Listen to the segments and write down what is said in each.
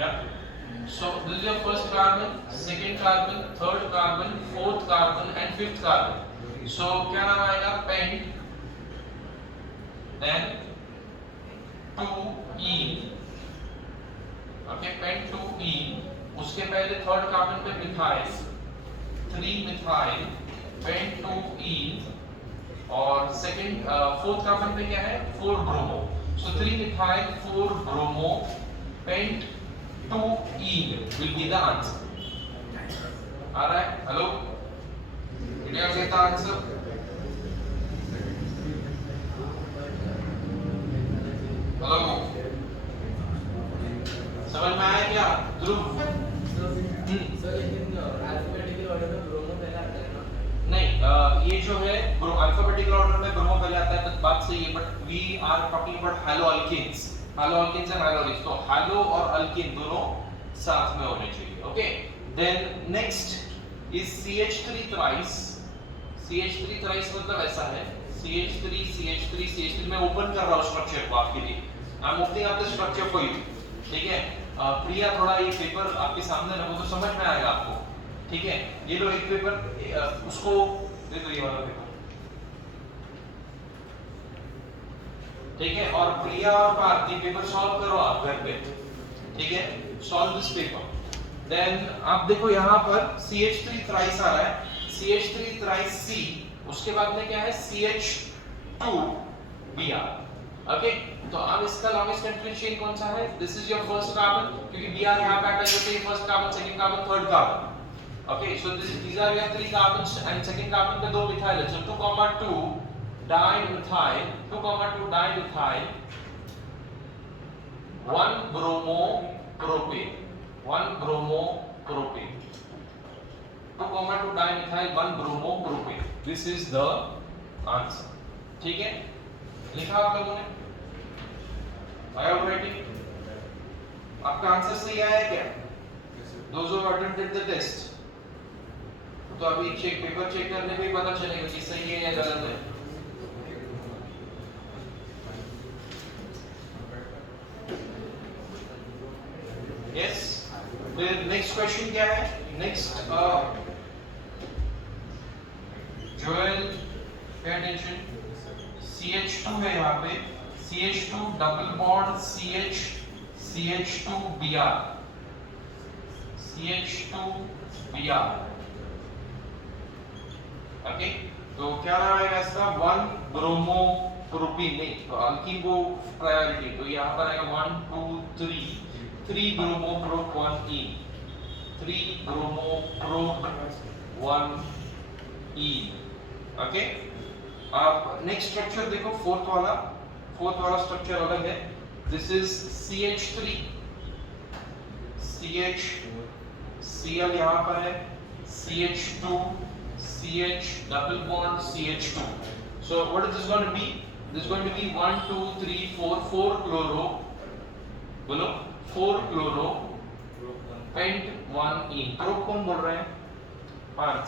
Yeah. So this is your first carbon, second carbon, third carbon, fourth carbon and fifth carbon. So क्या नाम आएगा? Pent, then 2ene. Okay, pent 2ene. उसके पहले third carbon पे methyl, 3 methyl, pent 2ene. और second fourth carbon पे क्या है? 4 bromo. So 3 methyl 4 bromo pent 2ene will be the answer. आ रहा है? Hello, did you get the answer? Hello, समझ में आया क्या? ध्रुव, सर लेकिन अल्फाबेटिकल ऑर्डर में ब्रोमो पहले आता है ना? नहीं, ये जो है अल्फाबेटिकल ऑर्डर में ब्रोमो पहले आता है, तो बात सही है, but we are talking about haloalkanes. Haloalkanes and haloalkanes, तो हैलो और अल्केन दोनों साथ में होने चाहिए. Okay, then next is CH3 thrice. CH3 thrice मतलब ऐसा है, CH3 CH3 CH3. मैं ओपन कर रहा हूं स्ट्रक्चर को आपके लिए. I am opening up the structure for you. ठीक है, प्रिया थोड़ा ये पेपर आपके सामने रखो तो समझ में आएगा आपको. ठीक है, ये लो एक पेपर, उसको दे दो, ये वाला पेपर. ठीक है, और प्रिया और भारती पेपर सॉल्व करो आप घर पे. ठीक है, सॉल्व दिस पेपर. देन आप देखो यहाँ पर CH3 थ्राइस आ रहा है, CH3 थ्राइस C. उसके बाद में क्या है? CH2 Br. ओके, तो अब इसका लॉन्गेस्ट कंट्रीब्यूशन चेन कौन सा है? This is your first carbon, क्योंकि Br यहाँ पे अटैच होते हैं. First carbon, second carbon, third carbon. Okay, so these are your 3 carbons and second carbon पे 2 methyl है. So 2,2 dimethyl, 2,2 dimethyl, 1 bromopropane, 1 bromopropane, 2,2 dimethyl, 1 bromopropane. This is the answer. ठीक है, लिखा आप लोगों ने? Are you writing? आपका आंसर सही आया है क्या? Those who attempted the test. तो अभी चेक पेपर चेक करने पे पता चलेगा कि सही है या गलत है. यस, फिर नेक्स्ट क्वेश्चन क्या है? Next Joel, pay attention. CH2 है यहाँ पे, CH2 double bond CH, CH2 Br, CH2 Br. Okay, तो क्या नाम आएगा इसका? 1 ब्रोमोप्रोपीन. नहीं, तो अल्कीन को प्रायोरिटी, तो यहाँ पर आएगा 1 2 3, 3 ब्रोमोप्रोप 1ene, 3 ब्रोमोप्रोप 1ene. ओके, आप नेक्स्ट स्ट्रक्चर देखो, फोर्थ वाला स्ट्रक्चर अलग है. This is CH3, CH, Cl यहाँ पर है, CH2, CH double bond CH2. So what is this going to be? This is going to be 1 2 3 4, 4 chloro, बोलो 4 chloro pent 1ene. प्रोप कौन बोल रहे हैं? पार्थ,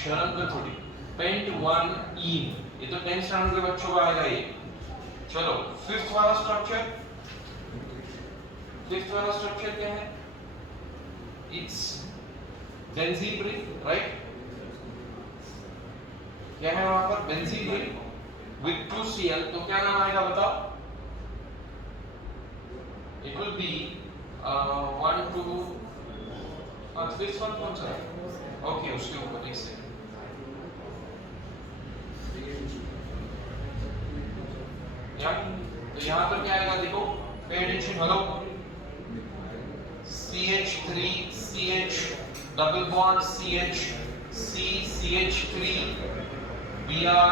शरण का थोड़ी. pent 1ene, ये तो 10th स्टैंडर्ड के बच्चों का आएगा ये. चलो फिफ्थ वाला स्ट्रक्चर क्या है? It's benzene, right? क्या है वहां पर? Benzene with 2Cl. तो क्या नाम आएगा बताओ? It will be 1 2. Fifth one कौन सा है? ओके, उसके ऊपर एक सेकंड. तो यहाँ पर क्या आएगा देखो, pay attention. Hello, CH3 CH double bond CH, C CH3 Br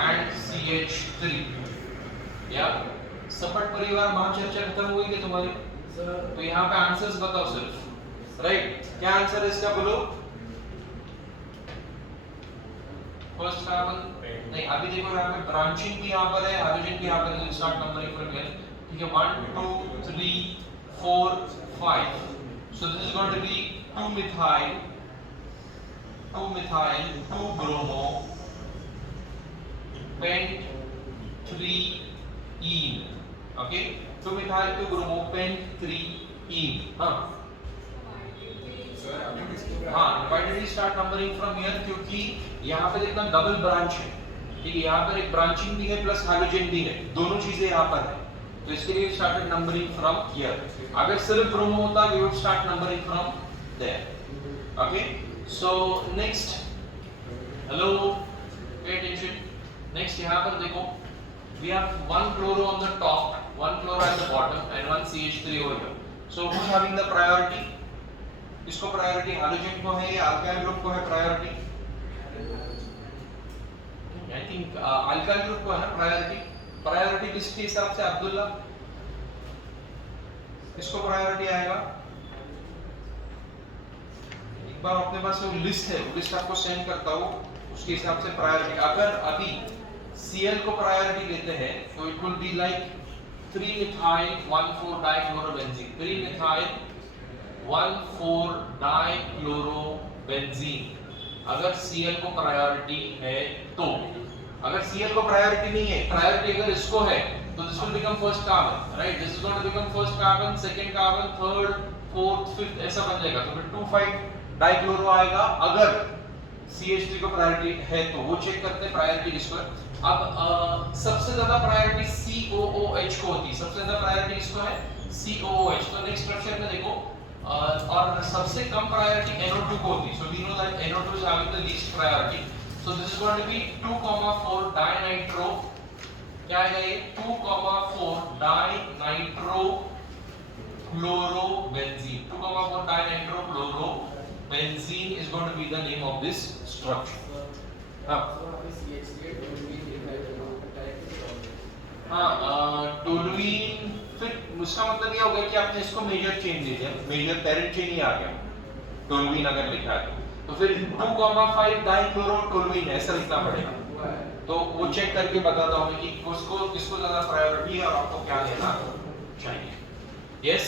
and CH3. या सपट परिवार मां चर्चा खत्म हुई कि तुम्हारी? तो यहाँ पे आंसर्स बताओ सिर्फ. राइट, क्या आंसर है इसका बोलो? फर्स्ट कार्बन नहीं, अभी देखो यहाँ पे ब्रांचिंग भी यहाँ पर है, हाइड्रोजन भी यहाँ पर है. Start numbering from here. ठीक है, 1 2 3 4 5. So this is going to be 2 methyl, 2 bromo, pent 3ene. Okay, 2 methyl 2 bromo, pent 3 ई हाँ हाँ why did we start numbering from here क्योंकि यहाँ पे देखना डबल ब्रांच है ठीक है यहाँ पर एक ब्रांचिंग भी है प्लस हैलोजन भी है दोनों चीजें यहाँ पर है तो इसके लिए स्टार्टेड नंबरिंग फ्रॉम हियर अगर सिर्फ ब्रोमो होता we would start numbering from there okay so next hello pay attention next यहाँ पर देखो we have one chloro on the top one chloro at the bottom and one CH3 over here so who's having the priority इसको priority halogen को है या alkyl group को है priority I think alkyl group को है ना priority list के हिसाब से अब्दुल्ला इसको प्रायोरिटी आएगा एक बार अपने पास वो लिस्ट है लिस्ट आपको सेंड करता हूँ उसके हिसाब से प्रायोरिटी अगर अभी Cl को प्रायोरिटी देते हैं तो it will be like 3-methyl 1,4-dichlorobenzene 3-methyl 1,4-dichlorobenzene अगर Cl को प्रायोरिटी है तो अगर Cl को प्रायोरिटी नहीं है प्रायोरिटी अगर इसको है तो this will become first carbon right this is going to become first carbon second carbon third fourth fifth ऐसा बन जाएगा तो फिर 2,5-डाइक्लोरो आएगा अगर CH3 को प्रायोरिटी है तो वो चेक करते हैं प्रायोरिटी किसको है अब सबसे ज्यादा प्रायोरिटी COOH को होती है सबसे ज्यादा प्रायोरिटी किसको है COOH तो नेक्स्ट स्ट्रक्चर में देखो और सबसे कम प्रायोरिटी NO2 को होती है so we know that NO2 is having the least priority so this is going to be 2,4-dinitro क्या आएगा ये 2,4-dinitrochlorobenzene 2,4-dinitrochlorobenzene is going to be the name of this structure toluene फिर उसका मतलब ये हो गया कि आपने इसको मेजर चेन दे दिया मेजर पेरेंट चेन ही आ गया टोलुइन अगर लिखा है तो फिर 2,5-डाइक्लोरोटोलुइन ऐसा लिखना पड़ेगा तो वो चेक करके बताता हूं कि किसको ज्यादा प्रायोरिटी है और आपको क्या लेना चाहिए yes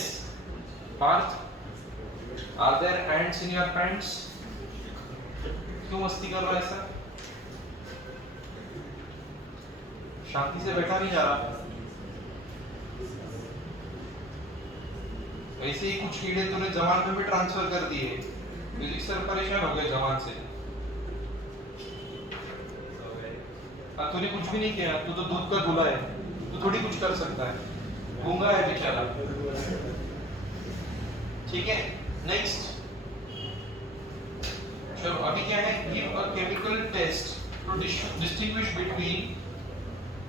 Parth are there hands in your pants क्यों मस्ती कर रहा है ऐसा शांति से बैठा नहीं जा रहा ऐसे ही कुछ कीड़े तूने जवान में भी ट्रांसफर कर दिए फिजिक्स सर परेशान हो गए जवान से तूने कुछ भी नहीं किया तू तो दूध का धुला है तू थोड़ी कुछ कर सकता है गूंगा है बेचारा ठीक है नेक्स्ट चलो अभी क्या है give a chemical test to distinguish between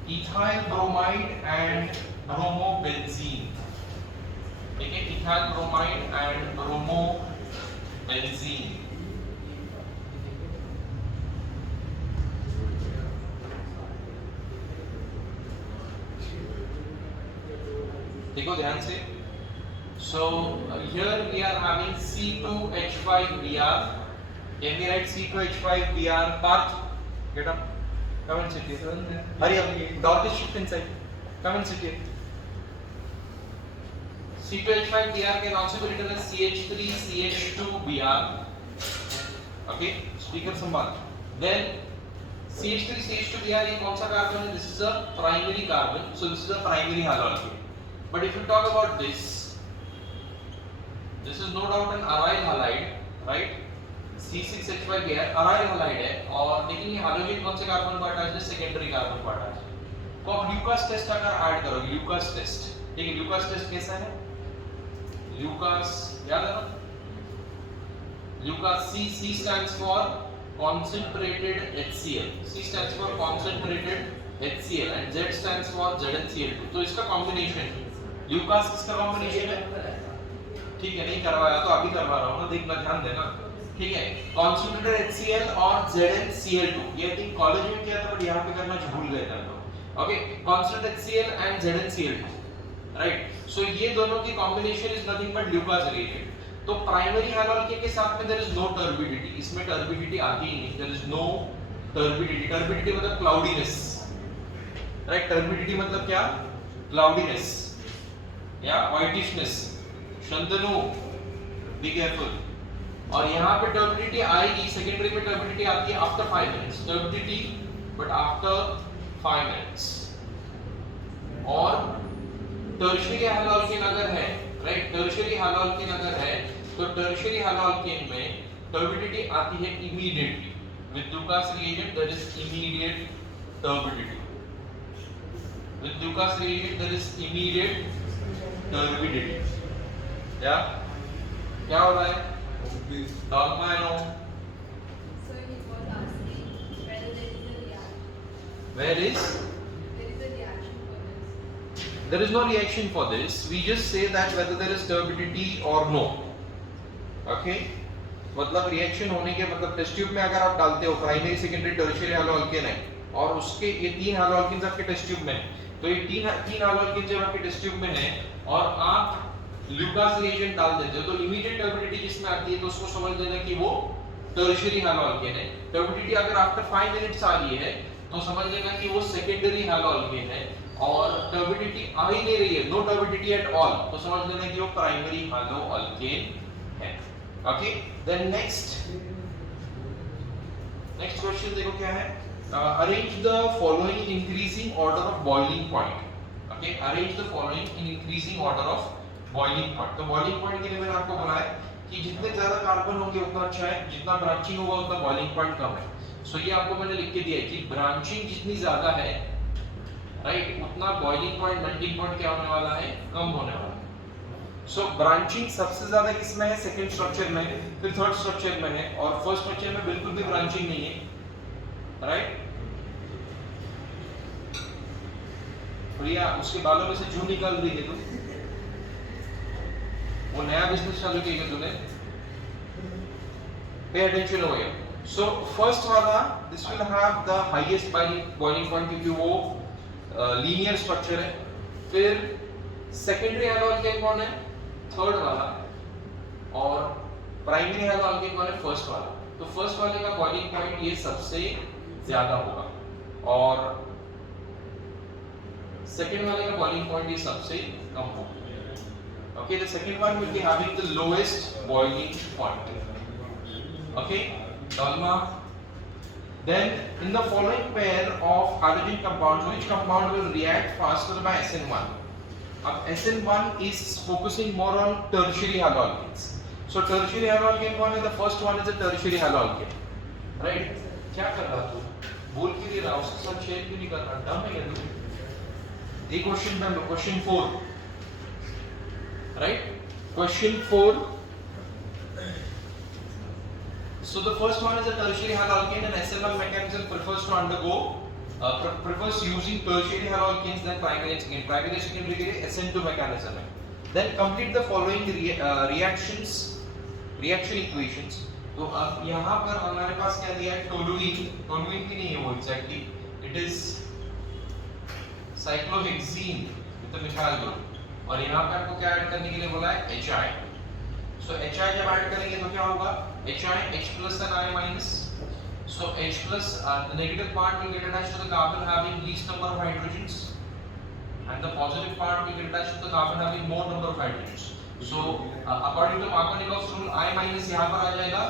ethyl bromide and bromobenzene ठीक है ethyl bromide and bromobenzene देखो ध्यान से so here we are having C2H5Br can we write C2H5Br Parth get up come and sit here hurry up Dorcas shift inside come and sit here C2H5Br can also be written as CH3CH2Br okay speaker संभाल then CH3CH2Br ये कौन सा carbon है this is a primary carbon so this is a primary halide but if you talk about this is no doubt an aryl halide right C6H5Br aryl halide है और लेकिन ये hydrogen कौन से कार्बन को अटैच है secondary carbon को attach है तो आप ल्यूकास टेस्ट अगर ऐड करोगे ल्यूकास टेस्ट ठीक है ल्यूकास टेस्ट कैसा है ल्यूकास याद है ना Lucas C stands for concentrated HCl C stands for concentrated HCl and Z stands for ZnCl2 तो इसका कॉम्बिनेशन ल्यूकास किसका कॉम्बिनेशन है ठीक है नहीं करवाया तो अभी करवा रहा हूं ना देखना ध्यान देना ठीक है concentrated HCl और ZnCl2 ये आई थिंक कॉलेज में किया था बट यहां पे करना भूल गए थे हम okay concentrated HCl and ZnCl2 right so ये दोनों की combination is nothing but Lucas related तो प्राइमरी हैलोजन के साथ में देयर इज नो टर्बिडिटी इसमें टर्बिडिटी आती ही नहीं देयर इज नो टर्बिडिटी मतलब क्लाउडीनेस राइट टर्बिडिटी मतलब क्या क्लाउडीनेस या व्हाइटिशनेस शंतनु बी केयरफुल और यहाँ पे टर्बिडिटी आएगी सेकेंडरी पे टर्बिडिटी आती है after 5 minutes turbidity but after 5 minutes और टर्शियरी हैलोजन अगर है राइट टर्शियरी टर्शियरी हैलोअल्केन अगर है तो टर्शियरी हैलोअल्केन में टर्बिडिटी आती है immediately with Lucas reagent there is immediate turbidity. With Lucas reagent there is immediate turbidity. Yeah? क्या हो रहा है? Dogma I know. So he was asking whether there is a reaction. Where is? There is a reaction for this. There is no reaction for this. We just say that whether there is turbidity or no. Okay? मतलब reaction होने के मतलब test tube में अगर आप डालते हो primary secondary tertiary हैलोअल्केन है और उसके ये तीन हैलोअल्केन्स आपके टेस्ट ट्यूब में है, तो ये तीन हैलोअल्केन जब आपके टेस्ट ट्यूब में है और आप ल्यूकास रिएजेंट डाल देते हो तो इमीडिएट टर्बिडिटी जिसमें आती है तो उसको समझ लेना कि वो टर्शियरी हैलोअल्केन है। टर्बिडिटी अगर आफ्टर 5 मिनट्स आ रही है तो समझ लेना कि वो सेकेंडरी हैलोअल्केन है, और टर्बिडिटी आ ही नहीं रही है, नो टर्बिडिटी एट ऑल, तो समझ लेना कि वो प्राइमरी हैलोअल्केन है। Okay, then next question देखो क्या है? Arrange the following in increasing order of boiling point. Okay, arrange the following in increasing order of boiling point. तो boiling point के लिए मैंने आपको बोला है कि जितने ज्यादा कार्बन होंगे उतना अच्छा है, जितना ब्रांचिंग होगा उतना boiling point कम है। So ये आपको मैंने लिख के दिया है कि ब्रांचिंग जितनी ज्यादा है, राइट, उतना boiling point, melting point क्या होने वाला है? कम होने वाला है। सो ब्रांचिंग सबसे ज्यादा किसमें है? सेकंड स्ट्रक्चर में, फिर थर्ड स्ट्रक्चर में है, और फर्स्ट स्ट्रक्चर में बिल्कुल भी ब्रांचिंग नहीं है, राइट। प्रिया, उसके बालों में से जू निकाल रही है तू, वो नया बिजनेस चालू किया तूने, पे अटेंशन हो गया। सो फर्स्ट वाला this will have the highest boiling point क्योंकि वो लीनियर स्ट्रक्चर है। फिर सेकेंडरी हैलोअल्केन कौन है? थर्ड वाला, और प्राइमरी हैलोअल्केन कौन है? फर्स्ट वाला। तो फर्स्ट वाले का बॉइलिंग पॉइंट ये सबसे ज्यादा होगा, और सेकेंड वाले का बॉइलिंग पॉइंट ये सबसे कम होगा। Okay, the second one will be having the lowest boiling point. Okay, Dalma. Then in the following pair of halogen compounds, which compound will react faster by SN1? अब SN1 is focusing more on tertiary haloalkanes. So tertiary haloalkane कौन है? The first one is a tertiary haloalkane, right? क्या कर रहा तू? बोल क्यों नहीं रहा? उसके साथ शेयर क्यों नहीं कर रहा? डम है क्या तू? ये क्वेश्चन में question 4, right? Question 4. So the first one is a tertiary haloalkane, and SN1 mechanism prefers to undergo prefers using tertiary haloalkanes than primary and secondary. Primary and secondary के लिए SN2 mechanism है. Then complete the following reaction equations. तो अब यहाँ पर हमारे पास क्या दिया है? टोलुइन की नहीं है वो exactly. It is cyclohexene with a methyl group. और यहाँ पे आपको क्या ऐड करने के लिए बोला है? HI. So HI जब ऐड करेंगे तो क्या होगा? HI H plus and I minus. So H plus the negative part will get attached to the carbon having least number of hydrogens, and the positive part will get attached to the carbon having more number of hydrogens. So according to Markovnikov's rule, I minus यहाँ पर आ जाएगा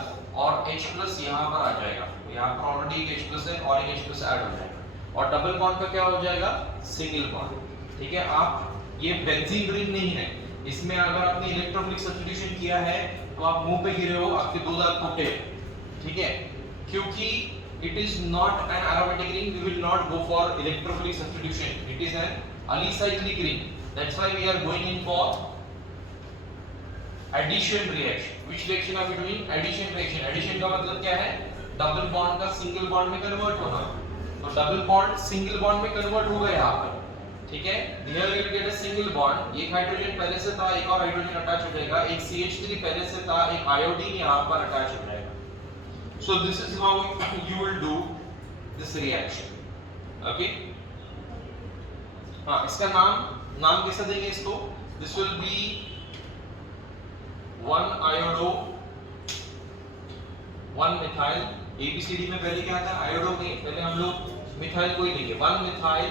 और H plus यहाँ पर आ जाएगा। यहाँ पर already एक H plus है और एक H plus ऐड हो जाएगा, और डबल बॉन्ड का क्या हो जाएगा? Single bond. ठीक है, आप ये बेंजीन रिंग नहीं है, इसमें अगर आपने इलेक्ट्रोफिलिक सब्स्टिट्यूशन किया है तो आप मुंह पे गिरे हो, आपके दो दांत टूटे। ठीक है, क्योंकि it is not an aromatic ring, we will not go for electrophilic substitution. It is an alicyclic ring. That's why we are going in for addition reaction. Which reaction are we doing? Addition reaction. Addition का मतलब क्या है? Double bond का single bond में convert होना। तो double bond single bond में convert होगा यहाँ पर। ठीक है, here you will get a single bond. एक हाइड्रोजन पहले से था, एक और हाइड्रोजन अटैच हो जाएगा, एक CH3 पहले से था, एक आयोडीन यहाँ पर अटैच हो जाएगा। So this is how you will do this reaction. Okay? हाँ, इसका नाम कैसा देंगे इसको? This will be 1-iodo 1-methyl. ABCD में पहले क्या था? आयोडो नहीं, पहले हम लोग मिथाइल को ही लेंगे। 1-methyl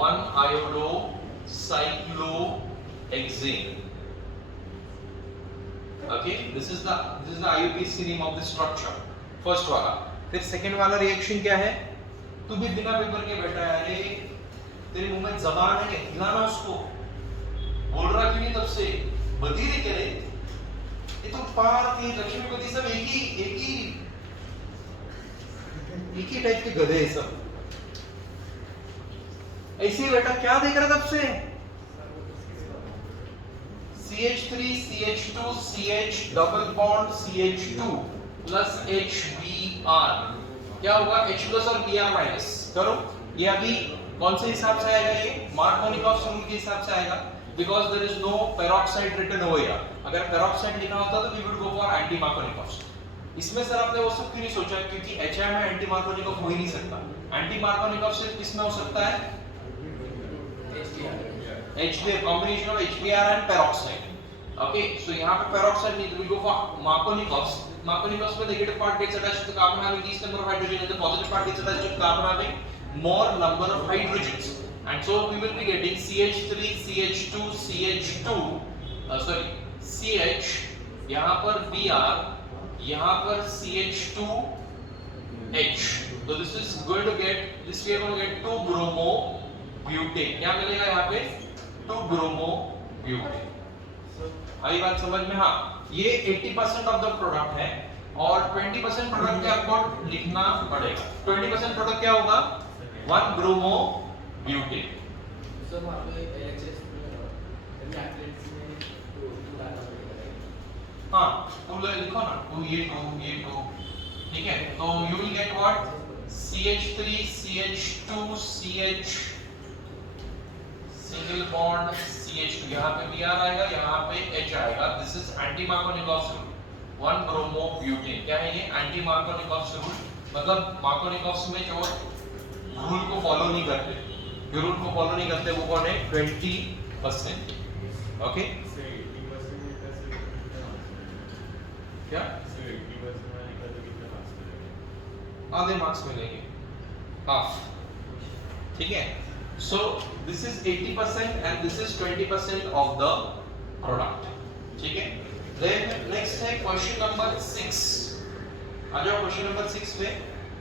1-iodo cyclohexane. Okay, this is the IUPAC name of the structure. First वाला। फिर सेकंड वाला रिएक्शन क्या है? तू भी बिना पेपर के बैठा है, अरे तेरे मुंह में जबान है, हिलाना उसको। बोल रहा क्यों नहीं तब से? बधी रे क्या रे? पार्थ, ये लक्ष्मीपति सब एक ही टाइप के गधे हैं सब। ऐसे ही बेटा क्या देख रहा था तब से? CH3 CH2 CH double bond CH2 plus HBr, क्या होगा? H प्लस और Br माइनस करो। ये अभी कौन से हिसाब से आएगा? ये मार्कोनिकॉफ रूल के हिसाब से आएगा, because there is no peroxide written over here. अगर पेरोक्साइड लिखा होता तो we would go for anti Markovnikov. इसमें सर आपने वो सब क्यों नहीं सोचा? क्योंकि HI में एंटी मार्कोनिकॉफ हो ही नहीं सकता। एंटी मार्कोनिकॉफ सिर्फ किसमें हो सकता है? HBr, combination of HBr and peroxide. Okay, so यहाँ पे peroxide नहीं, तो we go for Markovnikovs. Markovnikovs में negative part gets attached to carbon having least number of hydrogen, and the positive part gets attached to carbon having more number of hydrogens. And so we will be getting CH3 CH2 CH2 CH, यहाँ पर Br, यहाँ पर CH2 H. So this is going to get, this we are going to get 2 bromo butane. क्या मिलेगा यहाँ पे? 2 bromo butane. आई बात समझ में? हाँ, ये 80% ऑफ द प्रोडक्ट है और 20% प्रोडक्ट क्या आपको लिखना पड़ेगा। 20% प्रोडक्ट क्या होगा? 1 ब्रोमो ब्यूटेन। सर वहाँ पे LHS में कैलकुलेट्स में टू डालना पड़ेगा। हाँ, तो लिखो ना, 2 ये 2 ठीक है। तो you will get what? CH3 CH2 CH single bond CH2, यहाँ पे Br आएगा, यहाँ पे H आएगा। This is anti Markovnikov rule. 1 bromo butane. क्या है ये? Anti Markovnikov rule. मतलब मार्कोनिकॉफ में जो रूल को फॉलो नहीं करते, जो रूल को फॉलो नहीं करते वो कौन है? 20%। ओके, क्या आधे मार्क्स मिलेंगे, हाफ। ठीक है। So this is 80% and this is 20% of the product. ठीक है। Then next है question number 6. आ जाओ question number 6 पे।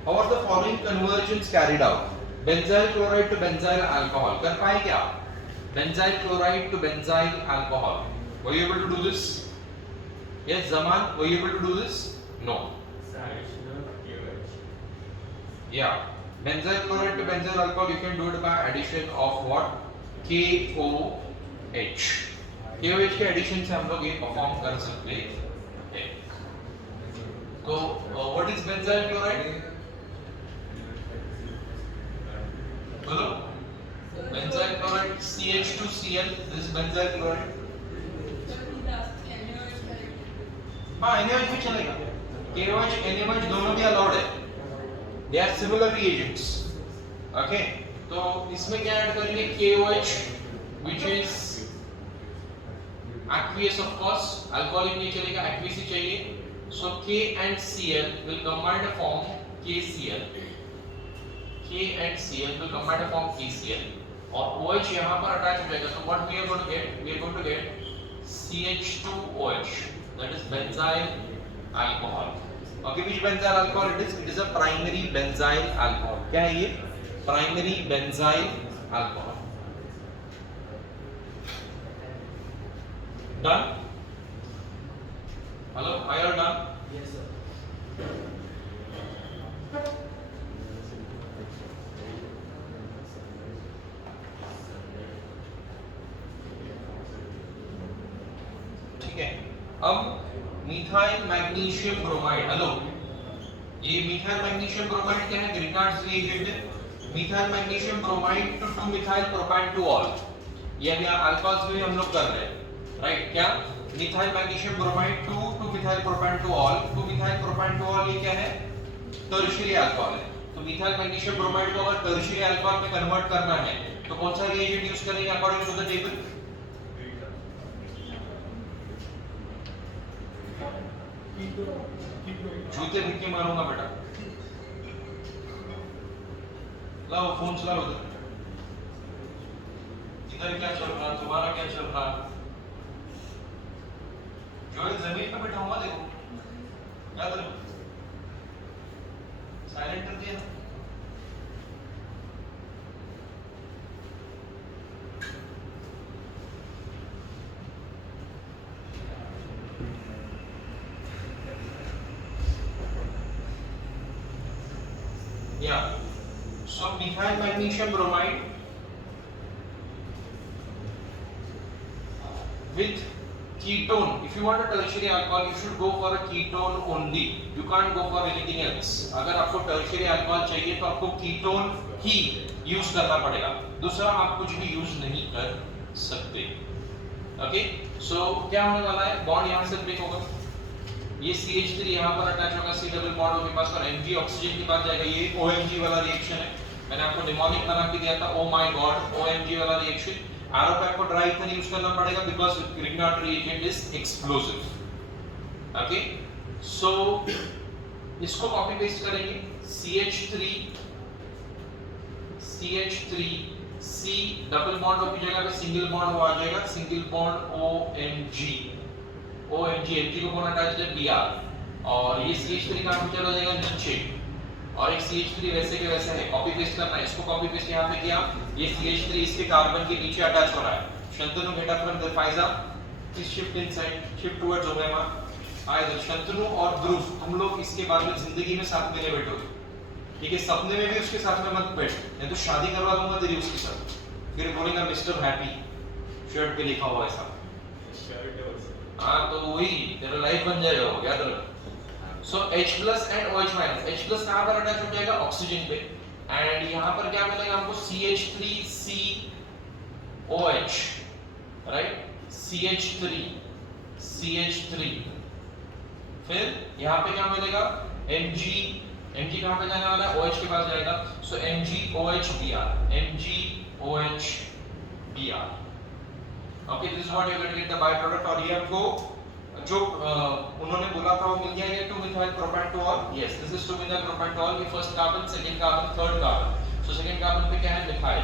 How are the following conversions carried out? Benzyl chloride to benzyl alcohol. कर पाए क्या? Benzyl chloride to benzyl alcohol. Were you able to do this? Yes, Zaman, were you able to do this? No. Yeah. Benzyl chloride to benzyl alcohol, you can do it by addition of what? KOH. KOH के addition से हम लोग ये perform कर सकते हैं। तो what is benzyl chloride? बोलो। Benzyl chloride CH2Cl. This is benzyl chloride. हाँ, NaOH भी चलेगा। KOH, NaOH दोनों भी allowed है। They are similar reagents. Okay, तो इसमें क्या ऐड करेंगे? KOH, which is aqueous of course, alcoholic नहीं चलेगा, aqueous ही चाहिए। So K and Cl will combine to form KCl. K and Cl will combine to form KCl. और OH यहाँ पर अटैच हो जाएगा। So what we are going to get? We are going to get CH2OH. That is benzyl alcohol. Okay, which benzyl alcohol it is? It is a primary benzyl alcohol. क्या है ये? Primary benzyl alcohol. Done? Hello, are you done? Yes sir. ठीक है। अब methyl magnesium bromide. Hello, ये methyl magnesium bromide क्या है? Grignard's reagent है। Methyl magnesium bromide to 2 methyl propanol. ये अभी अल्कोहल्स में हम लोग कर रहे हैं, राइट? क्या? Methyl magnesium bromide to 2 methyl propanol. 2 methyl propanol ये क्या है? टर्शियरी अल्कोहल है। तो मिथाइल मैग्नीशियम ब्रोमाइड को अगर टर्शियरी अल्कोहल में कन्वर्ट करना है तो कौन सा रिएजेंट यूज करेंगे अकॉर्डिंग टू द टेबल? जूते भिक्के मारूंगा बेटा। लाओ फोन चलाओ उधर। इधर क्या चल रहा? तुम्हारा क्या चल रहा? जो जमीन पे बैठा हुआ देखो, याद रखो। साइलेंट कर दिया। Yeah. So methyl magnesium bromide with ketone. If you want a tertiary alcohol, you should go for a ketone only. You can't go for anything else. अगर आपको tertiary alcohol चाहिए तो आपको ketone ही यूज करना पड़ेगा. दूसरा आप कुछ भी यूज नहीं कर सकते. ओके, सो क्या होने वाला है? बॉन्ड यहाँ से ब्रेक होगा. ये CH3 यहाँ पर अटैच होगा C डबल बॉन्ड के पास और Mg ऑक्सीजन के पास जाएगा. ये OMG वाला रिएक्शन है. मैंने आपको निमोनिक बना के दिया था. ओ माय गॉड, OMG वाला रिएक्शन. आरओ पैक को ड्राई इथर यूज करना पड़ेगा because Grignard reagent is explosive. Okay, so इसको कॉपी पेस्ट करेंगे. CH3 C डबल बॉन्ड की जगह पे सिंगल बॉन्ड वो आ जाएगा. Single bond OMG. Mg को कौन अटैच है? Br. और ये CH3 का नाम चला जाएगा नीचे और एक CH3 वैसे के वैसे है. कॉपी पेस्ट करना है. इसको कॉपी पेस्ट यहाँ पे किया. ये CH3 इसके कार्बन के नीचे अटैच हो रहा है. Shantanu get up from the Pfizer. Please shift inside, shift towards Omema. आइए शंतनु और ध्रुव, तुम लोग इसके बाद में जिंदगी में साथ में नहीं बैठोगे. ठीक है, सपने में भी उसके साथ में मत बैठ, नहीं तो शादी करवा दूंगा तेरी उसके साथ. फिर बोलेगा मिस्टर हैप्पी, शर्ट पे लिखा हुआ ऐसा. हाँ तो वही तेरा लाइफ बन जाएगा वो, याद रख. सो H plus and OH minus. H plus कहाँ पर अटैच हो जाएगा? ऑक्सीजन पे. एंड यहाँ पर क्या मिलेगा हमको? CH3COH, right? CH3. फिर यहाँ पे क्या मिलेगा? Mg कहाँ पे जाने वाला है? OH के पास जाएगा. So MgOH Br. Okay, this is what you are going to get the by product. और ये आपको जो उन्होंने बोला था वो मिल गया. ये 2 methyl propanol. Yes, this is 2 methyl propanol. ये first carbon, second carbon, third carbon. So second carbon पे क्या है? मिथाइल.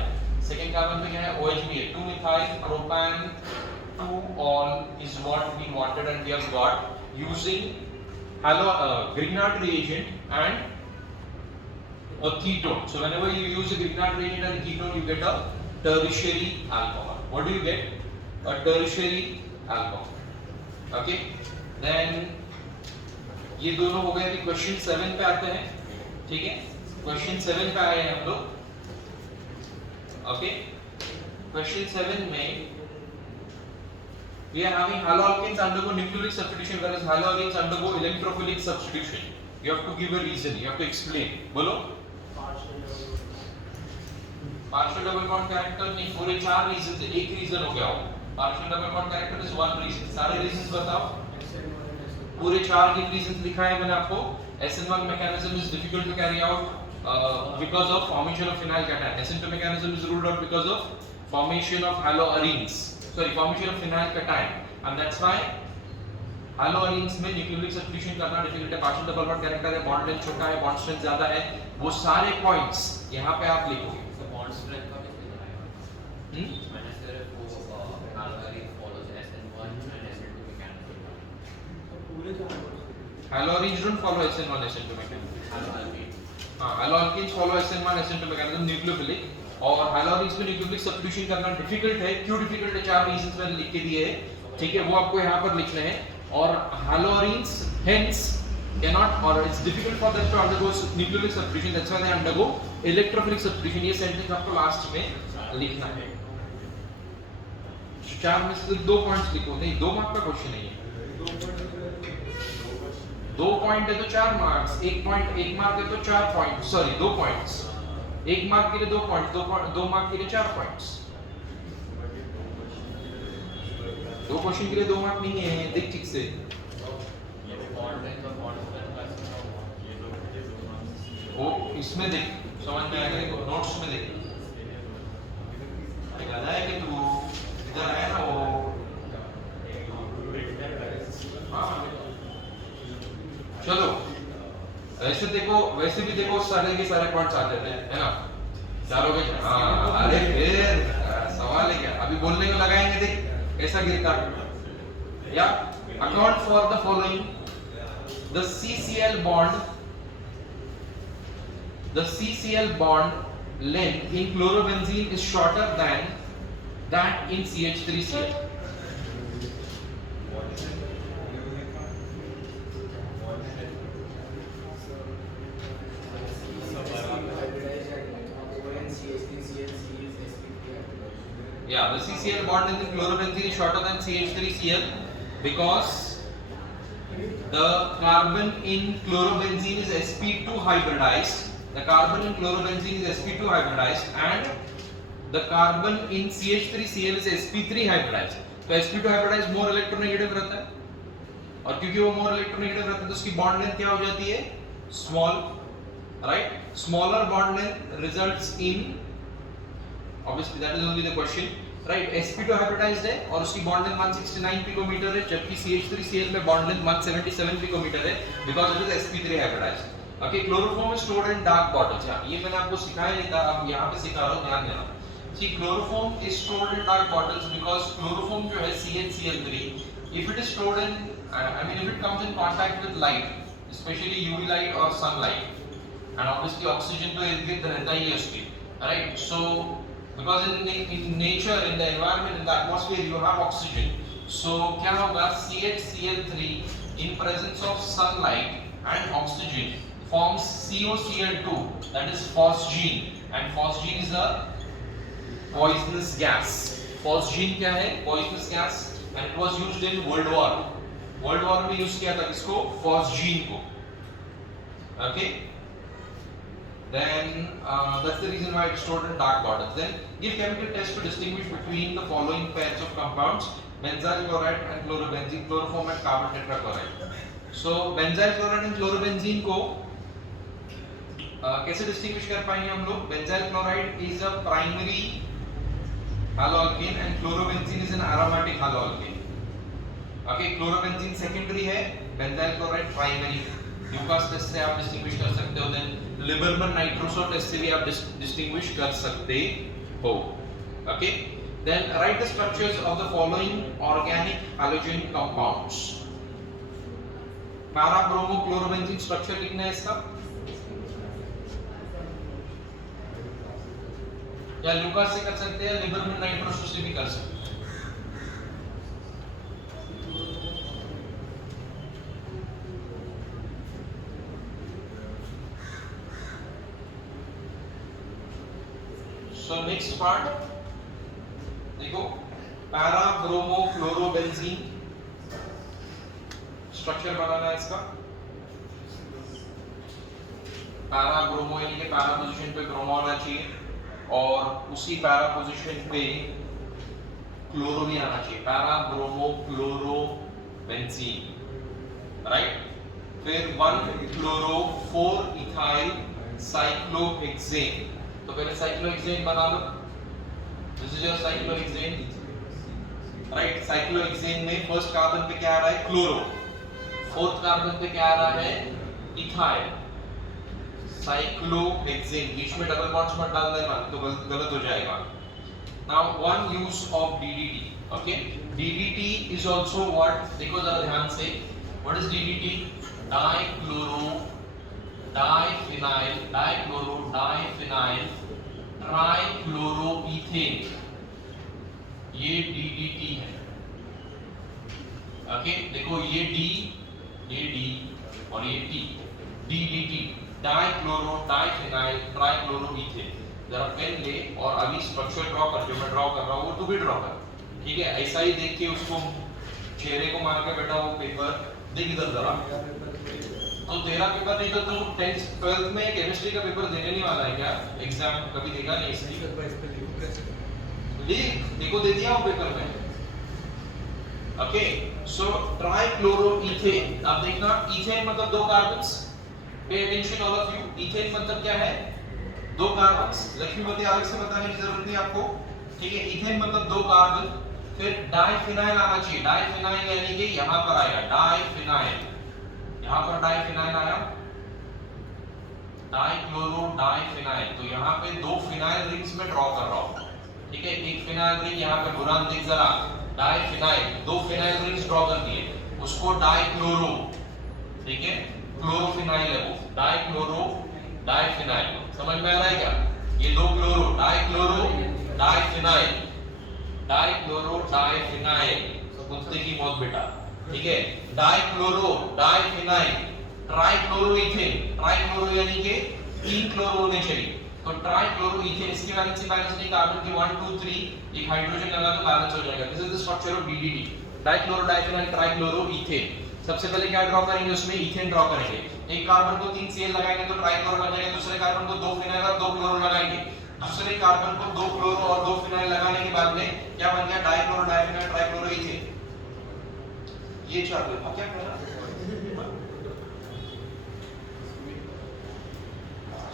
सेकंड कार्बन पे क्या है? OH भी है. 2 methyl propanol is what we wanted and we have got using Grignard reagent and a ketone. So whenever you use a Grignard reagent and a ketone, you get a tertiary alcohol. What do you get? A tertiary alcohol. Okay, then ये दोनों हो गए. Question 7 पे आते हैं. ठीक है, question 7 पे आए हैं हम लोग. ओके, क्वेश्चन 7 में we are having haloalkanes undergo nucleophilic substitution whereas haloarenes undergo electrophilic substitution. You have to give a reason, you have to explain. बोलो. partial double bond character नहीं, पूरे 4 रीजन है. एक रीजन हो गया. partial double bond character is one reason. सारे reasons बताओ. पूरे 4 के रीजंस दिखाए मैंने आपको. SN1 mechanism is difficult to carry out because of formation of phenyl cation. SN2 mechanism is ruled out because of formation of haloarenes. Formation of phenyl cation, and that's why haloarenes में nucleophilic substitution करना difficult है. partial double bond character है, bond length छोटा है, bond strength ज्यादा है. वो सारे points यहाँ पे आप लिखोगे. So bond strength का कितने का आएगा? मैंने सिर्फ वो haloarene follows SN1 and SN2 mechanism. तो पूरे 4 haloarenes don't follow SN1 SN2 mechanism. haloalkanes follow SN1 SN2 mechanism nucleophilic. और haloarenes में nucleophilic substitution करना difficult है. क्यों difficult है? 4 reasons मैंने लिख के दिए हैं. ठीक है, वो आपको यहाँ पर लिखने हैं. और haloarenes hence cannot, or it's difficult for them to undergo nucleophilic substitution. That's why they undergo electrophilic substitution. ये sentence आपको लास्ट में लिखना है. 4 में से 2 पॉइंट्स लिखो. नहीं, 2 मार्क का क्वेश्चन नहीं है. 2 पॉइंट है तो 4 मार्क्स. 1 पॉइंट 1 मार्क है तो 4 पॉइंट. Sorry 2 points. 1 मार्क के लिए 2 पॉइंट, 2 मार्क के लिए 4 पॉइंट्स. 2 क्वेश्चन के लिए 2 मार्क नहीं है. देख ठीक से. ये bond length और bond strength का वो इसमें देख, समझ में आएगा. नोट्स में देख. गधा है कि तू इधर है ना वो. हाँ चलो, ऐसे देखो, वैसे भी देखो सारे के सारे पॉइंट्स आ जाते हैं, है ना. चारों के. हाँ, अरे फिर सवाल है क्या? अभी बोलने को लगाएंगे. देख कैसा गिरता. या account for the following. The CCl bond length in chlorobenzene is shorter than that in CH3Cl. Yeah, the CCl bond in the chlorobenzene is shorter than CH3Cl because the carbon in chlorobenzene is sp2 hybridized. The carbon in chlorobenzene is sp2 hybridized and the carbon in CH3Cl is sp3 hybridized. तो sp2 hybridized more electronegative रहता है और क्योंकि वो more electronegative रहता है तो उसकी bond length क्या हो जाती है? Small, right? Smaller bond length results in, obviously that is only the question, right? sp2 hybridized है और उसकी bond length 169 पिकोमीटर है जबकि CH3Cl में bond length 177 पिकोमीटर है because it is sp3 hybridized. Okay, chloroform is stored in dark bottles. ये मैंने आपको सिखाया नहीं था, अब यहाँ पे सिखा रहा हूँ, ध्यान देना. See, chloroform is stored in dark bottles because chloroform जो है CHCl3, if it is stored in, if it comes in contact with light, especially UV light or sunlight, and obviously oxygen तो इर्द-गिर्द रहता ही है उसके, right? So, because in nature, in the environment, in the atmosphere, you have oxygen. So, क्या होगा? CHCl3 in presence of sunlight and oxygen forms COCl2, that is phosgene, and phosgene is a poisonous gas. Phosgene क्या है? Poisonous gas, and it was used in World War. World War में use किया था किसको? Phosgene को. Okay. Then that's the reason why it's stored in dark bottles. Then give chemical test to distinguish between the following pairs of compounds: benzyl chloride and chlorobenzene, chloroform and carbon tetrachloride. So benzyl chloride and chlorobenzene को कैसे distinguish कर पाएंगे हम लोग? Benzyl chloride is a primary haloalkane and chlorobenzene is an aromatic haloalkane. Okay, chlorobenzene secondary है, benzyl chloride primary. Lucas test से आप distinguish कर सकते हो, देन लिबरमैन नाइट्रोसो टेस्ट से भी आप डिस्टिंग्विश कर सकते हो. Okay, then write the structures of the following organic halogen compounds. Para bromo chlorobenzene structure लिखना है इसका, या ल्यूकास से कर सकते हैं, लिबरमैन नाइट्रोसो से भी कर सकते हैं. So next part देखो, पैरा ब्रोमो क्लोरोबेंजीन स्ट्रक्चर बनाना है इसका. पैरा ब्रोमो यानी कि पैरा पोजीशन पे ब्रोमो आना चाहिए और उसी पैरा पोजीशन पे क्लोरो भी आना चाहिए. Para bromo chlorobenzene, right. फिर 1 क्लोरो 4 इथाइल साइक्लोहेक्सेन. तो पहले साइक्लोहेक्सेन बना लो. This is your cyclohexane, right. Cyclohexane में फर्स्ट कार्बन पे क्या आ रहा है? क्लोरो. फोर्थ कार्बन पे क्या आ रहा है? इथाइल. साइक्लोहेक्सेन, बीच में डबल बॉन्ड्स मत डालना है मान, तो गलत हो जाएगा. Now one use of DDT. Okay, DDT is also what? देखो जरा ध्यान से, what is DDT? Dichloro diphenyl, dichloro diphenyl trichloroethane, ये DDT है. ओके, देखो ये D और ये T, DDT, डाइक्लोरो डाइफिनाइल ट्राइक्लोरोईथेन. जरा पेन ले और अभी स्ट्रक्चर ड्रॉ कर, जो मैं ड्रॉ कर रहा हूँ वो तू भी ड्रॉ कर, ठीक है? ऐसा ही देख के उसको चेहरे को मार के बेटा वो पेपर देख इधर जरा. तो तेरा पेपर नहीं तो तू 10th 12th में केमिस्ट्री का पेपर देने नहीं वाला है क्या? एग्जाम कभी देगा नहीं इसलिए देखो दे दिया वो पेपर में. ओके, सो ट्राइक्लोरोईथेन. अब देखना, इथेन मतलब 2 carbons. Pay attention all of you. Ethane मतलब क्या है? 2 कार्बन्स. लक्ष्मीपति अलग से बताने की जरूरत नहीं आपको, ठीक है? इथेन मतलब 2 कार्बन. फिर डाइफिनाइल आना चाहिए. डाइफिनाइल यानी कि यहाँ पर आएगा डाइफिनाइल. यहाँ पर डाइफिनाइल आया, डाइक्लोरो डाइफिनाइल. तो यहाँ पे 2 फिनाइल रिंग्स में ड्रॉ कर रहा हूँ, ठीक है? एक फिनाइल रिंग यहाँ पे बुरान देख जरा, डाइफिनाइल. 2 फिनाइल रिंग्स ड्रॉ कर दिए, उसको डाइक्लोरो, ठीक है? क्लोरोफिनाइल है वो, डाइक्लोरो डाइफिनाइल. समझ में आ रहा है क्या? ये 2 chloro, dichloro diphenyl, dichloro diphenyl. कुत्ते की मौत बेटा, ठीक है? Dichloro diphenyl ट्राइक्लोरोईथेन. ट्राइक्लोरो यानी कि 3 क्लोरो होने चाहिए. तो ट्राइक्लोरोइथेन, इसकी वैलेंसी बैलेंस नहीं, कार्बन की 1 2 3, एक हाइड्रोजन लगा तो बैलेंस हो जाएगा। This is the structure of DDT, dichloro diphenol trichloroethane. सबसे पहले क्या ड्रॉ करेंगे, उसमें इथेन ड्रॉ करेंगे। एक कार्बन को 3 Cl लगाएंगे तो ट्राइक्लोरो बन जाएगा, दूसरे कार्बन को 2 फिनाइल और 2 क्लोरो लगाएंगे, दूसरे कार्बन को 2 क्लोरो और 2 फिनाइल लगाने के बाद में क्या बन गया, डाइक्लोरो डाइफेनॉल ट्राइक्लोरोइथेन। ये चार देखो क्या कह रहा है।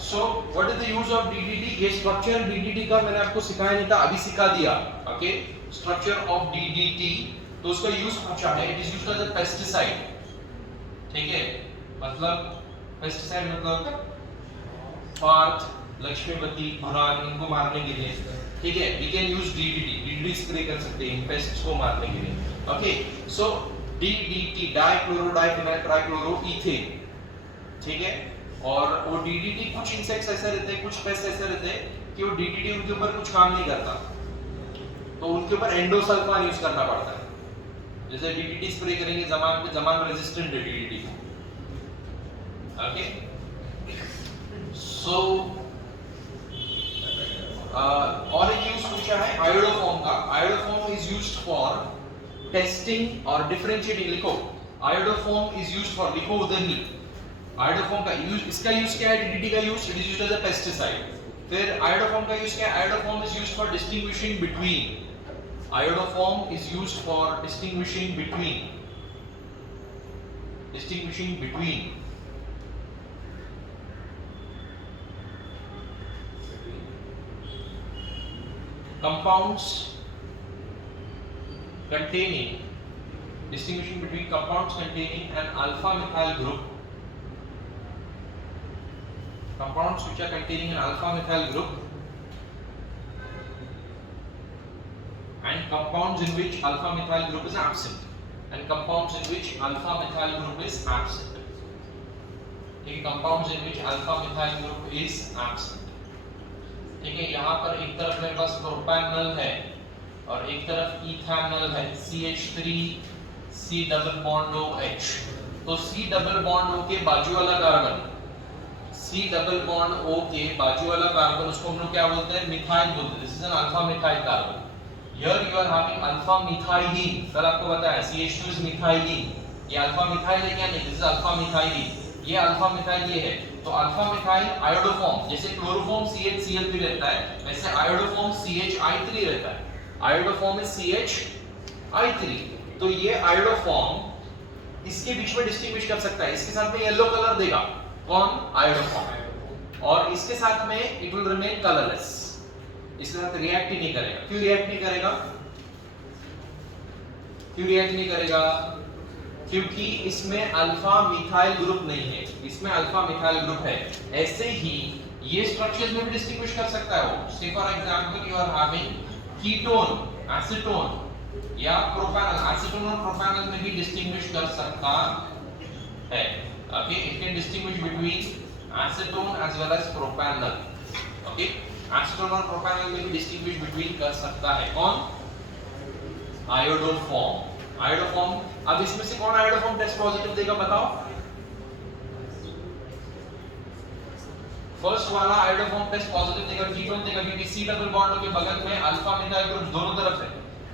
So what is the use of DDT? ये स्ट्रक्चर DDT का मैंने आपको सिखाया नहीं था, अभी सिखा दिया। ओके, स्ट्रक्चर ऑफ DDT, तो उसका यूज पूछा है, it is used as a pesticide. ठीक है, मतलब पेस्टिसाइड मतलब पार्थ, लक्ष्मीपति, बुरान, इनको मारने के लिए। ठीक है, we can use DDT spray कर सकते हैं इन पेस्ट्स को मारने के लिए। Okay, so DDT, dichloro diphenol trichloroethane. ठीक है, और वो DDT कुछ इंसेक्ट्स ऐसे रहते हैं, कुछ पेस्ट ऐसे रहते हैं कि वो DDT उनके ऊपर कुछ काम नहीं करता, तो उनके ऊपर एंडोसल्फान यूज करना पड़ता है। जैसे DDT स्प्रे करेंगे जमान पे, जमान रेजिस्टेंट है DDT। ओके, सो और एक यूज पूछा है आयोडोफॉर्म का। Iodoform is used for testing और डिफरेंशिएटिंग। लिखो, आयोडोफॉर्म इज यूज्ड फॉर, लिखो उधर ही, आयोडोफॉर्म का यूज, इसका यूज क्या है, DDT का use, it is used as a pesticide. फिर आयोडोफॉर्म का यूज क्या है, iodoform is used for distinguishing between, iodoform is used for distinguishing between, distinguishing between compounds containing, distinguishing between compounds containing an alpha methyl group, compounds which are containing an alpha methyl group, and compounds in which alpha methyl group is absent, and compounds in which alpha methyl group is absent. Okay, compounds in which alpha methyl group is absent. ठीक है, यहाँ पर एक तरफ मेरे पास propanol है और एक तरफ इथेनॉल है, CH3 C double bond OH। तो C डबल बॉन्ड O के बाजू वाला carbon, C double bond O के बाजू वाला कार्बन, उसको हम लोग क्या बोलते हैं, मिथाइल बोलते हैं। This is an alpha methyl carbon. Here you are having alpha methylene, कल आपको बताया CH2 इज मिथाइलिन। ये अल्फा मिथाइल है क्या, नहीं, दिस इज अल्फा मिथाइलिन। ये अल्फा मिथाइल ये है, तो अल्फा मिथाइल आयोडोफॉर्म, जैसे क्लोरोफॉर्म CHCl3 रहता है, वैसे आयोडोफॉर्म CHI3 रहता है। Iodoform is CHI3। तो ये आयोडोफॉर्म इसके बीच में डिस्टिंग्विश कर सकता है, इसके साथ में येलो कलर देगा, कौन, आयोडोफॉर्म, और इसके साथ में इट विल रिमेन कलरलेस, इसके साथ रिएक्ट ही नहीं करेगा। क्यों रिएक्ट नहीं करेगा, क्यों रिएक्ट नहीं करेगा, क्योंकि इसमें अल्फा मिथाइल ग्रुप नहीं है, इसमें अल्फा मिथाइल ग्रुप है। ऐसे ही ये स्ट्रक्चर्स में भी डिस्टिंग्विश कर सकता है वो। Say for example you are having ketone, acetone या प्रोपेनॉल, एसीटोन और प्रोपेनॉल में भी डिस्टिंग्विश कर सकता है। Okay, it can distinguish between acetone as well as propanol. Okay, acetone और प्रोपेनॉल में भी डिस्टिंग्विश बिटवीन कर सकता है कौन, आयोडोफॉर्म। आयोडोफॉर्म, अब इसमें से कौन आयोडोफॉर्म टेस्ट पॉजिटिव देगा बताओ, फर्स्ट वाला आयोडोफॉर्म टेस्ट पॉजिटिव देगा, कीटोन देगा, क्योंकि C डबल बॉन्ड के बगल में अल्फा मिथाइल ग्रुप दोनों तरफ है,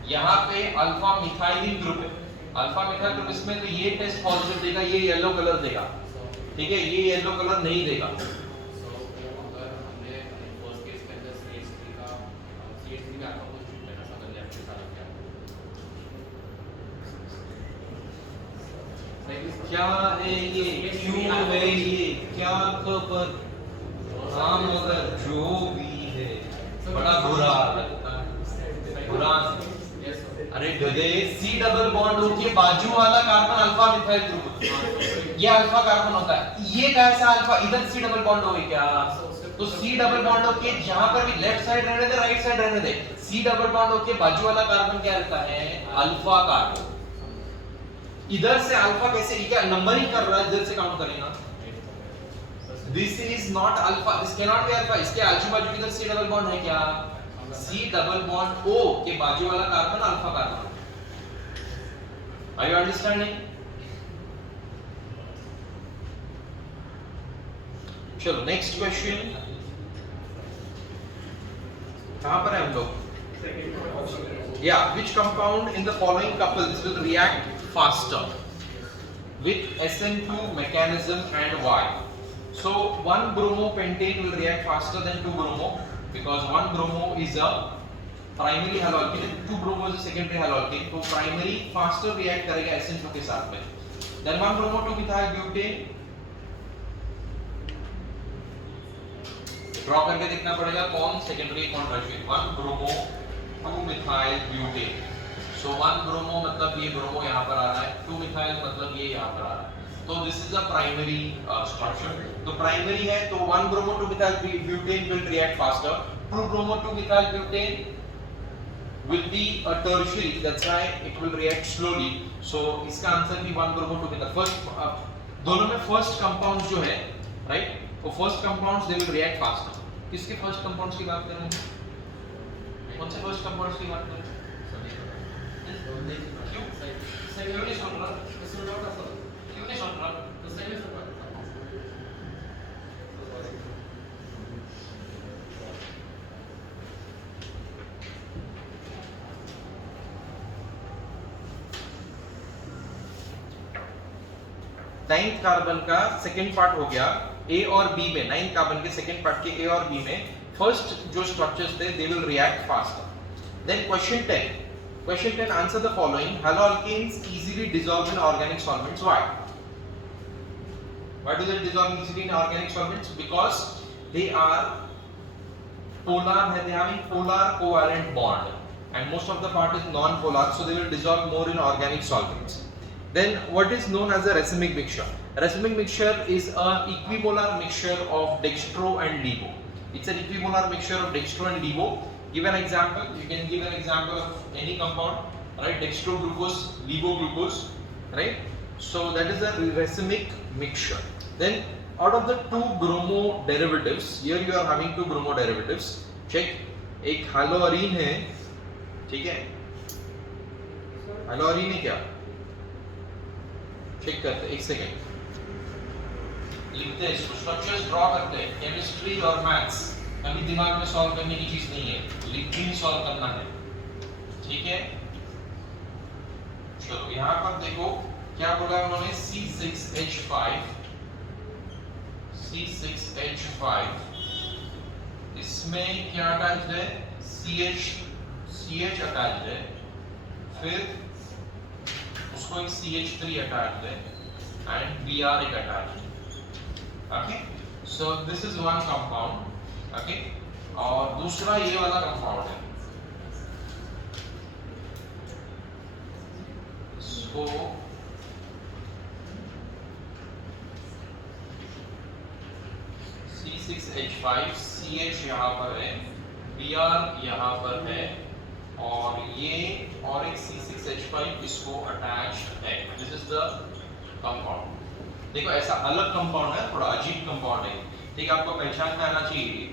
यहाँ पे अल्फा मिथाइलिन ग्रुप है, अल्फा मिथाइल ग्रुप इसमें, तो ये टेस्ट पॉजिटिव देगा, ये येलो कलर देगा। ठीक है, ये येलो कलर नहीं देगा। अगर हमने फर्स्ट केस के अंदर CH3 का अल्फा पॉजिटिव लेना था, लेफ्ट के साथ क्या, क्या है ये, क्यों है ये, क्या खबर, नाम अगर जो भी है, बड़ा बुरा लगता है, बुरा। अरे गधे, C डबल बॉन्ड O के बाजू वाला कार्बन अल्फा मिथाइल ग्रुप, ये अल्फा कार्बन होता है, ये कैसा अल्फा, इधर C डबल बॉन्ड O है क्या, तो C डबल बॉन्ड O के जहां पर भी लेफ्ट साइड रहने दे, राइट साइड रहने दे, C डबल बॉन्ड O के बाजू वाला कार्बन क्या रहता है, अल्फा कार्बन। इधर से अल्फा कैसे, क्या नंबरिंग कर रहा है, इधर से काउंट करेगा, this is not alpha, this can not be alpha, इसके आजू बाजू किधर C डबल बॉन्ड है क्या, C डबल बॉन्ड O के बाजू वाला carbon alpha carbon. Are you understanding? चलो नेक्स्ट क्वेश्चन, कहाँ पर है हम लोग? Yeah, which compound in the following couples will react faster with SN2 mechanism and why? So 1 bromopentane will react faster than 2 bromo because 1 bromo is a primary haloalkane, 2 bromo is a secondary haloalkane. तो primary faster react करेगा SN2 के साथ में. Then 1 bromo 2 methyl butane draw करके देखना पड़ेगा कौन secondary कौन tertiary. 1 bromo 2 methyl butane. So 1 bromo मतलब ये ब्रोमो यहाँ पर आ रहा है, 2 मिथाइल मतलब ये यहाँ पर आ रहा है. तो this is a primary structure. तो प्राइमरी है तो 1 bromo 2 methyl butane will react faster. 2 bromo 2 methyl butane will be a tertiary, that's why it will react slowly. So इसका आंसर भी 1 ब्रोमो 2 मिथाइल. फर्स्ट दोनों में फर्स्ट कंपाउंड जो है right, वो first compounds they will react faster. किसके first compounds की बात कर रहे हैं? कौन से फर्स्ट कंपाउंड्स की बात कर रहे हैं? क्यों नहीं सुन रहा? क्यों नहीं सुन रहा? नाइन्थ कार्बन का सेकेंड पार्ट हो गया. ए और बी में, नाइन्थ कार्बन के सेकेंड पार्ट के ए और बी में फर्स्ट जो स्ट्रक्चर्स थे they will react faster. Then question 10 answer the following. Haloalkanes easily dissolve in organic solvents. Why do they dissolve easily in organic solvents? Because they are polar, they are having polar covalent bond and most of the part is non-polar, so they will dissolve more in organic solvents. Then what is known as a racemic mixture? Racemic mixture is an equimolar mixture of dextro and LiBo. It's an equimolar mixture of dextro and LiBo. Give an example. You can give an example of any compound, right? Dextro glucose, LiBo glucose, right? So that is a racemic mixture. Then out of the 2 bromo derivatives, here you are having 2 bromo derivatives. Check. एक haloarine है, ठीक है? Haloarine है क्या? Check करते हैं, एक second. लिखते हैं, स्ट्रक्चर्स ड्रॉ करते हैं. केमिस्ट्री और मैथ्स अभी दिमाग में सॉल्व करने की चीज नहीं है, लिख के सॉल्व करना है. ठीक है, चलो यहाँ पर देखो क्या बोला उन्होंने. C6H5 इसमें क्या अटैच्ड है? CH अटैच्ड है, फिर उसको एक CH3 अटैच्ड है and Br एक अटैच्ड है. Okay, so this is one compound. Okay, और दूसरा ये वाला कंपाउंड है. So C6H5 CH यहाँ पर है, Br यहाँ पर है और ये और एक C6H5 इसको अटैच्ड है. This is the compound. देखो ऐसा अलग कंपाउंड है, थोड़ा अजीब कंपाउंड है, ठीक है, आपको पहचान में आना चाहिए.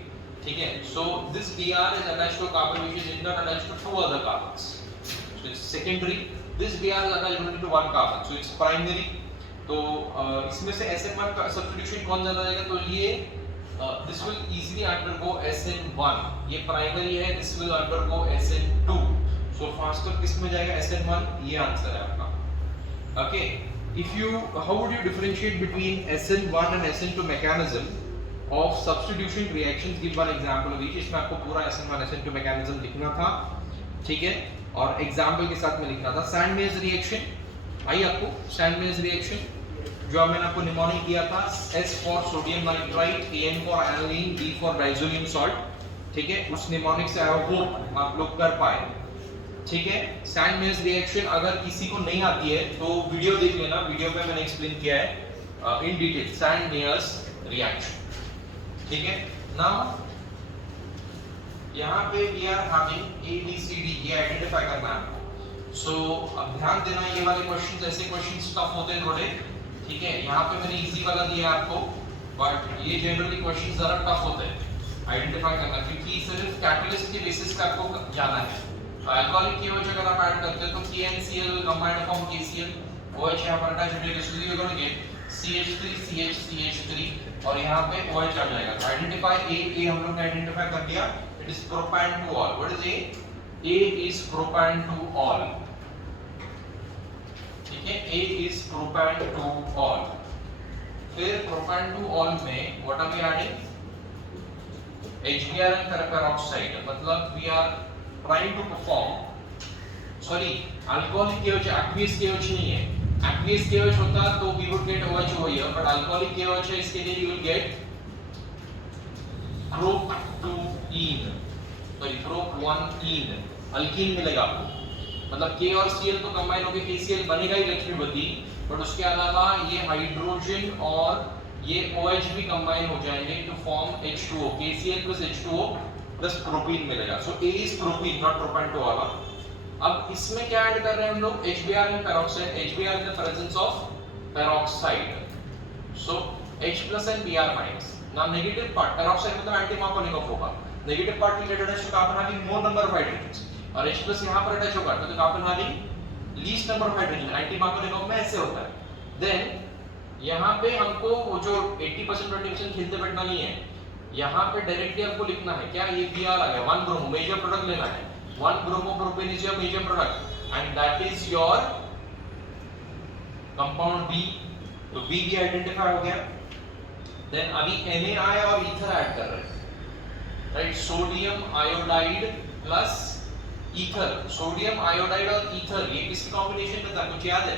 ठीक है, so this Br is attached to carbon which is not attached to 2 other carbons, so it's secondary. This Br is attached only to 1 carbon, so it's primary. तो इसमें से SN1 का सब्स्टिट्यूशन कौन ज्यादा जाएगा? तो ये this will easily undergo SN1. ये प्राइमरी है, this will undergo SN2. So faster किस में जाएगा? SN1. ये आंसर है आपका. Okay. How would you differentiate between SN1 and SN2 mechanism of substitution reactions? Give one example of each. इसमें आपको पूरा SN1 SN2 mechanism लिखना था, ठीक है, और एग्जाम्पल के साथ में लिखना था. सैंडमेज रिएक्शन आई आपको, सैंडमेज रिएक्शन जो मैंने आपको निमोनिक दिया था. S for sodium nitrite, An for aniline, D for diazonium salt. ठीक है, उस निमोनिक से आई होप आप लोग कर पाए. ठीक है, सैंडमेज रिएक्शन अगर किसी को नहीं आती है तो वीडियो देख लेना, वीडियो पे मैंने एक्सप्लेन किया है इन डिटेल सैंडमेज रिएक्शन. ठीक है, नाउ यहाँ पे we are having A B C D, ये आइडेंटिफाई करना है आपको. सो अब ध्यान देना, ये वाले क्वेश्चंस ऐसे क्वेश्चंस टफ होते हैं थोड़े. ठीक है, यहाँ पे मैंने इजी वाला दिया आपको, बट ये जनरली क्वेश्चंस जरा टफ होते हैं आइडेंटिफाई करना, क्योंकि सिर्फ कैटलिस्ट के बेसिस पे आपको जाना है. अल्कोहलिक KOH अगर आप ऐड करते हो तो KNCl combined form KCl, OH यहाँ पर अटैच हो जाएगा, so you are going to get CH3 CH3 और यहाँ पे OH आ जाएगा. तो आइडेंटिफाई A हम लोग ने आइडेंटिफाई कर दिया. It is propan to all. What is A? A is propan to all. ठीक है, A is propan to all. फिर propan to all में what are we adding? HBr and peroxide. मतलब we are trying to perform. Sorry, alcoholic KOH aqueous KOH नहीं है. Aqueous KOH होता तो we would get OH over here, but alcoholic KOH है, इसके लिए you will get prop2ene. Sorry, prop1ene. Alkyne मिलेगा आपको. मतलब K और Cl तो कंबाइन होके KCl बनेगा ही लक्ष्मीवती, बट उसके अलावा ये हाइड्रोजन और ये OH भी कंबाइन हो जाएंगे to form H2O. KCl plus H2O plus propene मिलेगा. So A is propene, not propan to all. अब इसमें क्या ऐड कर रहे हैं हम लोग? HBr and peroxide. HBr in the presence of peroxide. So H plus and Br minus. Now negative part, peroxide मतलब anti-Markovnikov होगा. Negative part will get attached to carbon having more number of hydrogens. और H plus यहाँ पर attach होगा तो carbon having least number of hydrogen. Anti-Markovnikov में ऐसे होता है. Then यहाँ पे हमको वो जो 80% 20% खींचते बैठना नहीं है. यहाँ पे डायरेक्टली आपको लिखना है क्या? ये Br आ गया. 1 ब्रोमो मेजर प्रोडक्ट लेना है. 1 bromopropane is your major product and that is your compound B. तो B भी identify हो गया. Then अभी NaI और ether ऐड कर रहे हैं. Right, sodium iodide plus ether. Sodium iodide और ether ये किसकी कॉम्बिनेशन में था? कुछ याद है?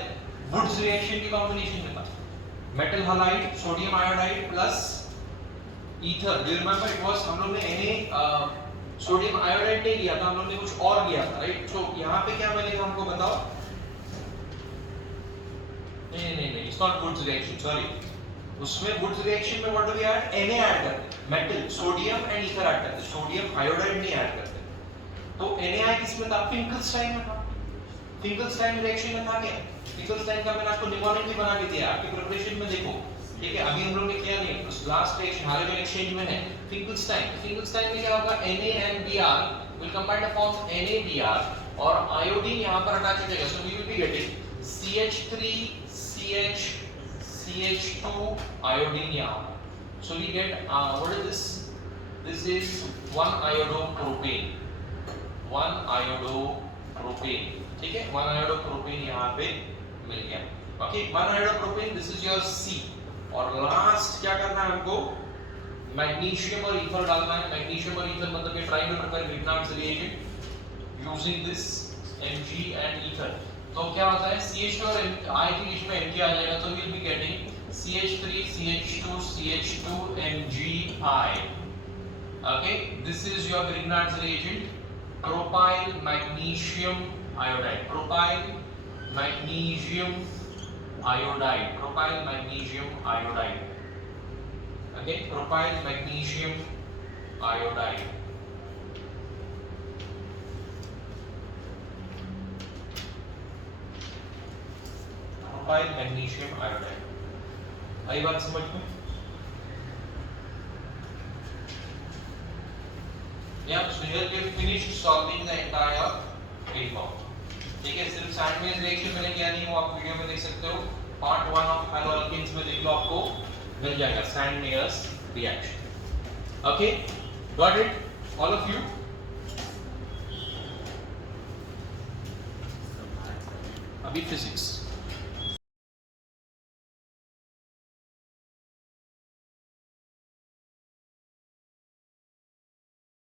Woods reaction की कॉम्बिनेशन में था. Metal halide, sodium iodide plus ether. Do you remember it was हम लोग ने Na सोडियम आयोडाइड नहीं लिया था, हम लोगों ने कुछ और लिया था, राइट? सो यहाँ पे क्या बनेगा हमको बताओ? नहीं, it's not Wurtz reaction, sorry. उसमें वुड्स रिएक्शन में what do we add? Na add करते हैं, metal, sodium and ether add करते हैं, सोडियम आयोडाइड नहीं ऐड करते. तो Na किसमें था? फिंकलस्टाइन में था. फिंकलस्टाइन रिएक्शन में था क्या? फिंकलस्टाइन का मैंने आपको निमोनिक भी बना के दिया, आपकी प्रिपरेशन में देखो. ठीक है, अभी हम लोग ने किया नहीं है, उस लास्ट रिएक्शन हाइड्रोजन एक्सचेंज में है फिंकलस्टाइन में क्या होगा? Na and Br will combine to form NaBr और आयोडीन यहां पर अटैच हो जाएगा. So we will be getting CH3 CH2 iodine यहां. So we get what is this? This is 1 iodopropane. 1 iodopropane. ठीक है, 1 iodopropane यहां पे मिल गया. Okay, 1 iodopropane, this is your C. और लास्ट क्या करना है हमको? मैग्नीशियम और ईथर डालना है. मैग्नीशियम और ईथर मतलब ये trying to prepare Grignard's reagent using this Mg and ether. तो क्या होता है? CH2 और I के बीच में Mg आ जाएगा तो we will be getting CH3 CH2 CH2 MgI. Okay, this is your Grignard's reagent. Propyl magnesium iodide. Propyl magnesium iodide. Propyl magnesium iodide. Okay, propyl magnesium iodide. Propyl magnesium iodide. आई बात समझ में? Yeah, so here we have finished solving the entire paper. ठीक है, सिर्फ sandwich reaction मैंने किया नहीं, वो आप वीडियो में देख सकते हो. पार्ट 1 ऑफ एल्केन्स में देख लो, आपको मिल जाएगा sandwich reaction. Okay, got it all of you? अभी फिजिक्स.